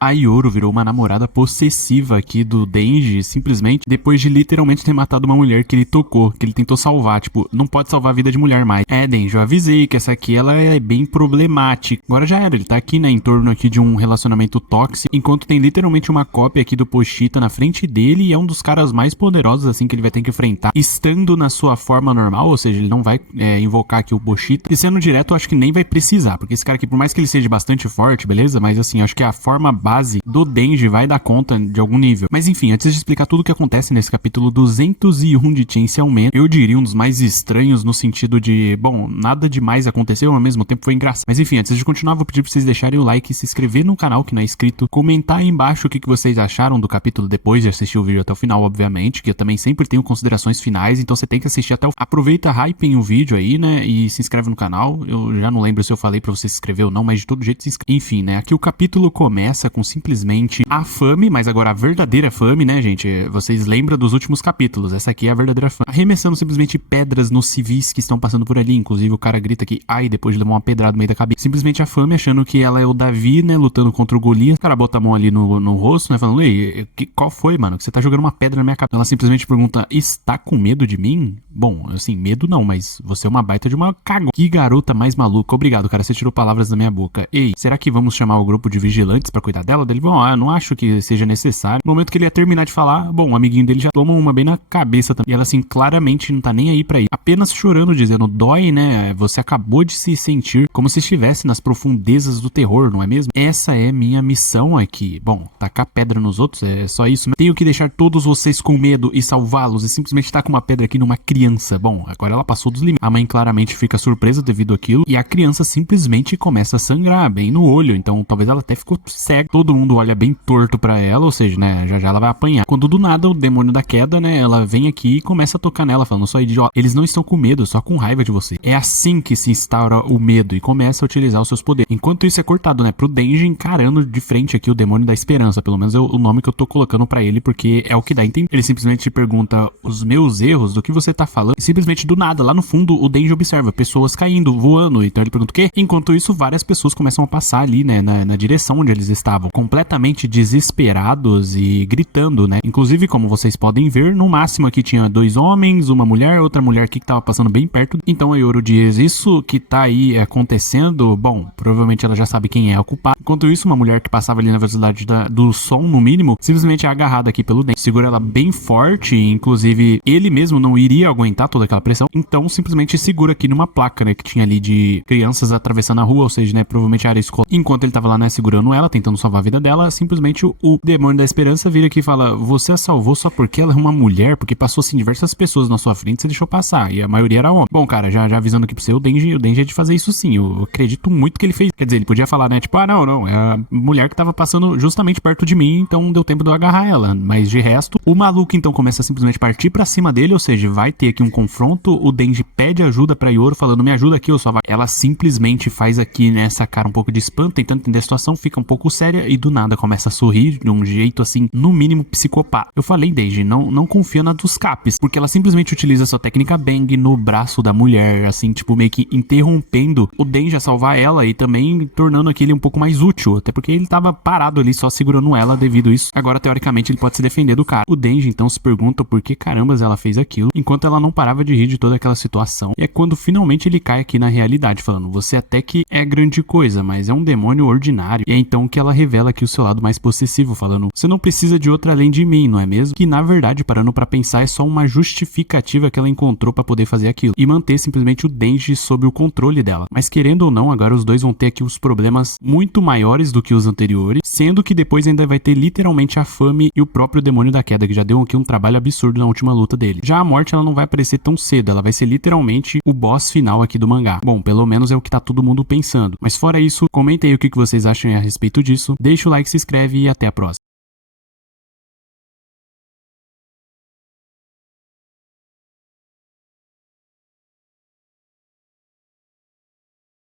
A Yoru virou uma namorada possessiva aqui do Denji, simplesmente depois de literalmente ter matado uma mulher que ele tocou, que ele tentou salvar. Tipo, não pode salvar a vida de mulher mais. Denji, eu avisei que essa aqui, ela é bem problemática. Agora já era, ele tá aqui, né, em torno aqui de um relacionamento tóxico, enquanto tem literalmente uma cópia aqui do Pochita na frente dele e é um dos caras mais poderosos, assim, que ele vai ter que enfrentar, estando na sua forma normal, ou seja, ele não vai invocar aqui o Pochita. E sendo direto, eu acho que nem vai precisar, porque esse cara aqui, por mais que ele seja bastante forte, beleza? Mas assim, acho que a forma base do Denji vai dar conta de algum nível. Mas enfim, antes de explicar tudo o que acontece nesse capítulo 201 de Chainsaw Man, eu diria um dos mais estranhos no sentido de, bom, nada demais aconteceu, ao mesmo tempo foi engraçado. Mas enfim, antes de continuar, vou pedir pra vocês deixarem o like, se inscrever no canal que não é inscrito, comentar aí embaixo o que vocês acharam do capítulo depois de assistir o vídeo até o final, obviamente, que eu também sempre tenho considerações finais, então você tem que assistir até o... Aproveita, hypem o vídeo aí, né, e se inscreve no canal. Eu já não lembro se eu falei pra você se inscrever ou não, mas de todo jeito se inscreve. Enfim, né, aqui o capítulo começa com simplesmente a Fame, mas agora a verdadeira Fame, né, gente? Vocês lembram dos últimos capítulos, essa aqui é a verdadeira Fame. Arremessando simplesmente pedras nos civis que estão passando por ali, inclusive o cara grita aqui, ai, depois de levar uma pedrada no meio da cabeça. Simplesmente a Fame achando que ela é o Davi, né, lutando contra o Golias. O cara bota a mão ali no rosto, né, falando, ei, qual foi, mano? Que você tá jogando uma pedra na minha cabeça. Ela simplesmente pergunta, está com medo de mim? Bom, assim, medo não, mas você é uma baita de uma cagona. Que garota mais maluca. Obrigado, cara, você tirou palavras da minha boca. Ei, será que vamos chamar o grupo de vigilantes pra cuidar dela? Dele, bom, eu não acho que seja necessário. No momento que ele ia terminar de falar, bom, o amiguinho dele já toma uma bem na cabeça também. E ela, assim, claramente não tá nem aí pra ir. Apenas chorando, dizendo, dói, né? Você acabou de se sentir como se estivesse nas profundezas do terror, não é mesmo? Essa é minha missão aqui. Bom, tacar pedra nos outros é só isso. Tenho que deixar todos vocês com medo e salvá-los e simplesmente tacar uma pedra aqui numa criança. Bom, agora ela passou dos limites. A mãe claramente fica surpresa devido àquilo e a criança simplesmente começa a sangrar bem no olho. Então, talvez ela até ficou cega. Todo mundo olha bem torto pra ela, ou seja, né, já ela vai apanhar. Quando do nada o demônio da queda, né, ela vem aqui e começa a tocar nela, falando, só idiota, eles não estão com medo, só com raiva de você. É assim que se instaura o medo e começa a utilizar os seus poderes. Enquanto isso é cortado, né, pro Denji encarando de frente aqui o demônio da esperança, pelo menos é o nome que eu tô colocando pra ele, porque é o que dá a entender. Ele simplesmente pergunta, os meus erros, do que você tá falando? E simplesmente do nada, lá no fundo, o Denji observa pessoas caindo, voando, então ele pergunta o quê? Enquanto isso, várias pessoas começam a passar ali, né, na direção onde eles estavam, completamente desesperados e gritando, né? Inclusive, como vocês podem ver, no máximo aqui tinha 2 homens, uma mulher, outra mulher aqui que tava passando bem perto. Então a Yoru diz, isso que tá aí acontecendo, bom, provavelmente ela já sabe quem é o culpado. Enquanto isso, uma mulher que passava ali na velocidade do som, no mínimo, simplesmente é agarrada aqui pelo dente. Segura ela bem forte, inclusive ele mesmo não iria aguentar toda aquela pressão, então simplesmente segura aqui numa placa, né, que tinha ali de crianças atravessando a rua, ou seja, né, provavelmente a área escolar. Enquanto ele tava lá, né, segurando ela, tentando salvar a vida dela, simplesmente o demônio da esperança vira aqui e fala, você a salvou só porque ela é uma mulher, porque passou assim diversas pessoas na sua frente, você deixou passar, e a maioria era homem. Bom, cara, já avisando aqui pra você, o Denji é de fazer isso sim, eu acredito muito que ele fez. Quer dizer, ele podia falar, né, tipo, não, é a mulher que tava passando justamente perto de mim, então deu tempo de eu agarrar ela, mas de resto, o maluco então começa a simplesmente partir pra cima dele, ou seja, vai ter aqui um confronto, o Denji pede ajuda pra Yoru, falando, me ajuda aqui, eu só vai. Ela simplesmente faz aqui, né, essa cara um pouco de espanto, tentando entender a situação, fica um pouco séria e do nada começa a sorrir de um jeito assim, no mínimo psicopata. Eu falei, Denji, não confia na dos capes, porque ela simplesmente utiliza sua técnica Bang no braço da mulher, assim, tipo, meio que interrompendo o Denji a salvar ela e também tornando aquele um pouco mais útil, até porque ele tava parado ali só segurando ela devido a isso. Agora, teoricamente, ele pode se defender do cara. O Denji, então, se pergunta por que carambas ela fez aquilo, enquanto ela não parava de rir de toda aquela situação. E é quando finalmente ele cai aqui na realidade, falando, você até que é grande coisa, mas é um demônio ordinário. E é então que ela revela aqui o seu lado mais possessivo, falando, você não precisa de outra além de mim, não é mesmo? Que na verdade, parando pra pensar, é só uma justificativa que ela encontrou pra poder fazer aquilo e manter simplesmente o Denji sob o controle dela. Mas querendo ou não, agora os dois vão ter aqui os problemas muito maiores do que os anteriores, sendo que depois ainda vai ter literalmente a Fame e o próprio demônio da queda, que já deu aqui um trabalho absurdo na última luta dele. Já a morte, ela não vai aparecer tão cedo, ela vai ser literalmente o boss final aqui do mangá. Bom, pelo menos é o que tá todo mundo pensando. Mas fora isso, comentem aí o que vocês acham a respeito disso, deixa o like, se inscreve e até a próxima.